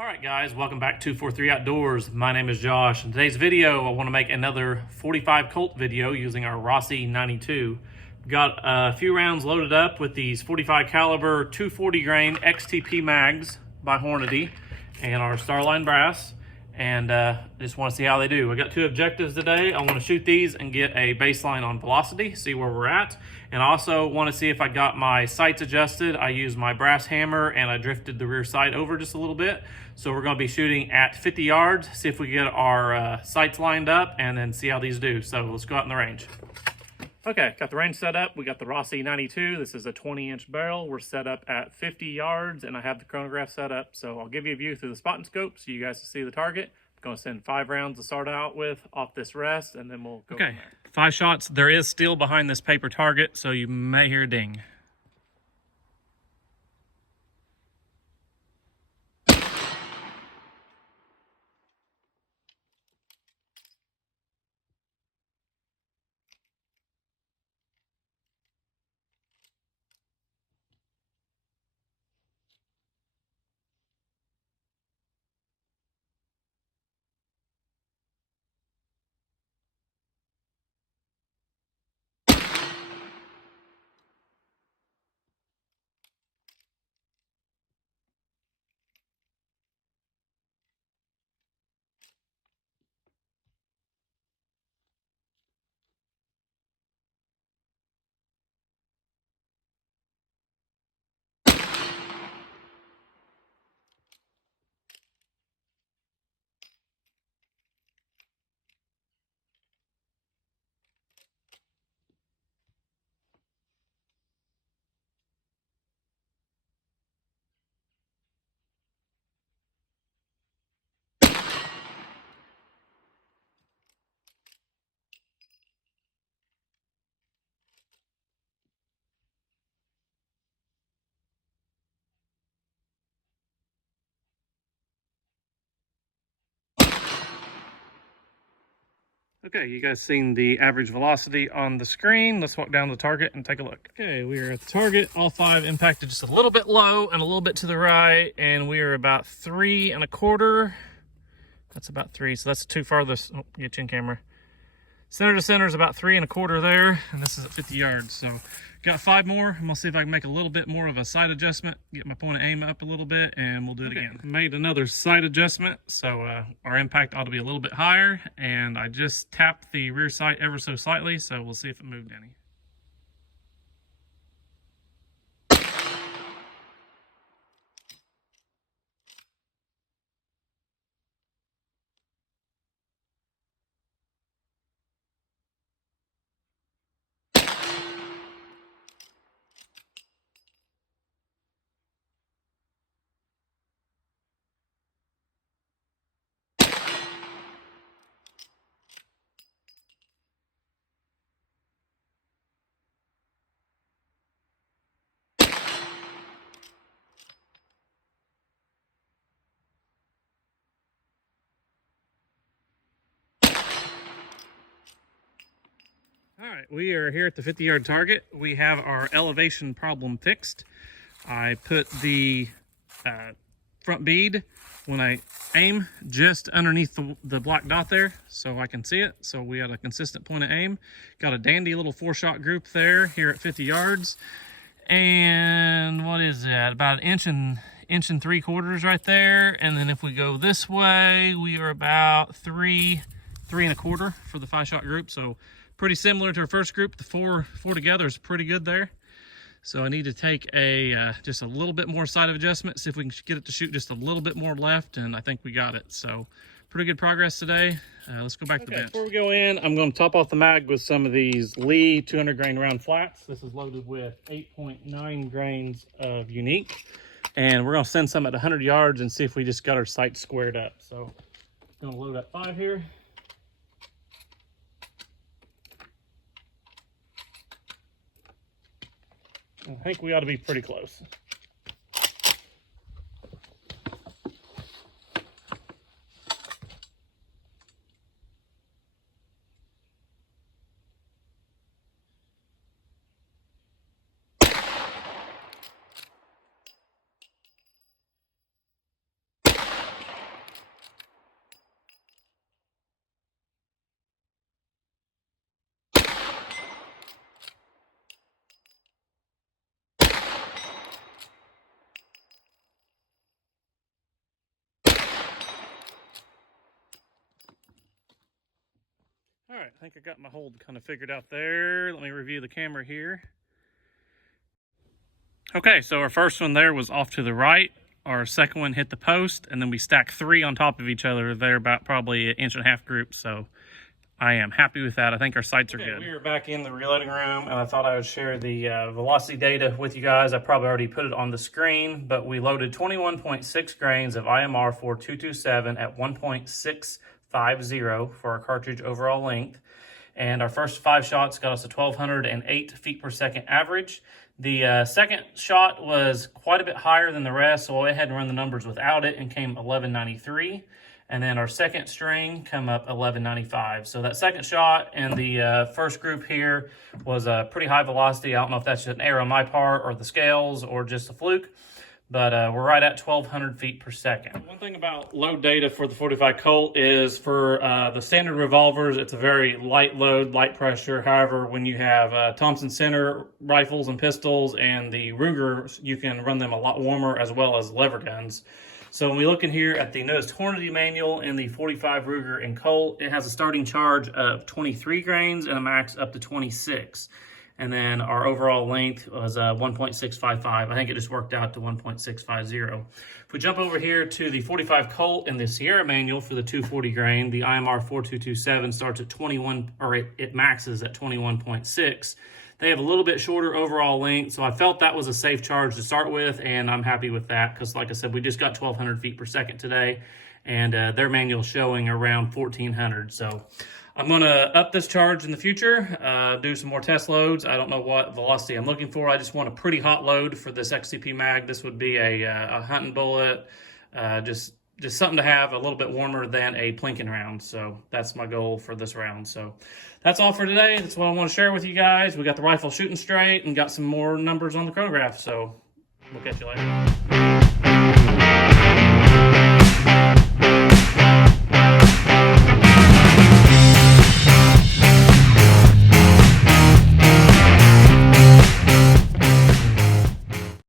Alright guys, welcome back to 243 Outdoors. My name is Josh. In today's video, I want to make another 45 Colt video using our Rossi 92. Got a few rounds loaded up with these 45 caliber 240 grain XTP Mags by Hornady and our Starline brass. And just want to see how they do. I got two objectives today. I want to shoot these and get a baseline on velocity, see where we're at. And I also want to see if I got my sights adjusted. I used my brass hammer and I drifted the rear sight over just a little bit. So we're going to be shooting at 50 yards, see if we get our sights lined up, and then see how these do. So let's go out in the range. Okay, got the range set up. We got the Rossi 92. This is a 20-inch barrel. We're set up at 50 yards, and I have the chronograph set up. So I'll give you a view through the spotting scope so you guys can see the target. I'm going to send 5 rounds to start out with off this rest, and then we'll go from there. 5 shots. There is steel behind this paper target, so you may hear a ding. Okay, you guys seen the average velocity on the screen. Let's walk down to the target and take a look. Okay, we are at the target. All 5 impacted just a little bit low and a little bit to the right, and we are about 3 1/4. That's about 3, so that's the 2 farthest. Oh, get you in camera. Center to center is about 3 1/4 there, and this is at 50 yards. So got 5 more. I'm gonna see if I can make a little bit more of a sight adjustment, get my point of aim up a little bit, and we'll do it again. Made another sight adjustment, so our impact ought to be a little bit higher, and I just tapped the rear sight ever so slightly, so we'll see if it moved any. All right, we are here at the 50-yard target. We have our elevation problem fixed. I put the front bead when I aim just underneath the black dot there so I can see it. So we had a consistent point of aim. Got a dandy little 4-shot group there here at 50 yards. And what is that? About an inch and 3/4 right there. And then if we go this way, we are about 3 1/4 for the 5-shot group. So pretty similar to our first group. The four together is pretty good there. So I need to take a just a little bit more sight of adjustment, see if we can get it to shoot just a little bit more left, and I think we got it. So pretty good progress today. Let's go back to the bench. Before we go in, I'm going to top off the mag with some of these Lee 200 grain round flats. This is loaded with 8.9 grains of unique, and we're going to send some at 100 yards and see if we just got our sights squared up. So I'm going to load up 5 here. I think we ought to be pretty close. I think I got my hold kind of figured out there. Let me review the camera here. Okay, so our first one there was off to the right. Our second one hit the post, and then we stacked 3 on top of each other. They're about probably 1.5 inch groups, so I am happy with that. I think our sights are good. We are back in the reloading room, and I thought I would share the velocity data with you guys. I probably already put it on the screen, but we loaded 21.6 grains of IMR4227 at 1.650 for our cartridge overall length. And our first 5 shots got us a 1,208 feet per second average. The second shot was quite a bit higher than the rest, so I went ahead and run the numbers without it and came 1193. And then our second string come up 1195. So that second shot and the first group here was a pretty high velocity. I don't know if that's just an error on my part or the scales or just a fluke, but we're right at 1,200 feet per second. One thing about load data for the 45 Colt is for the standard revolvers, it's a very light load, light pressure. However, when you have Thompson Center rifles and pistols and the Ruger, you can run them a lot warmer, as well as lever guns. So when we look in here at the newest Hornady manual in the 45 Ruger and Colt, it has a starting charge of 23 grains and a max up to 26. And then our overall length was 1.655. I think it just worked out to 1.650. If we jump over here to the 45 Colt and the Sierra manual for the 240 grain, the IMR 4227 starts at 21, or it maxes at 21.6. They have a little bit shorter overall length, so I felt that was a safe charge to start with, and I'm happy with that because, like I said, we just got 1,200 feet per second today, and their manual's showing around 1,400. So I'm going to up this charge in the future, do some more test loads. I don't know what velocity I'm looking for. I just want a pretty hot load for this XTP Mag. This would be a hunting bullet, just something to have a little bit warmer than a plinking round. So that's my goal for this round. So that's all for today. That's what I want to share with you guys. We got the rifle shooting straight and got some more numbers on the chronograph. So we'll catch you later.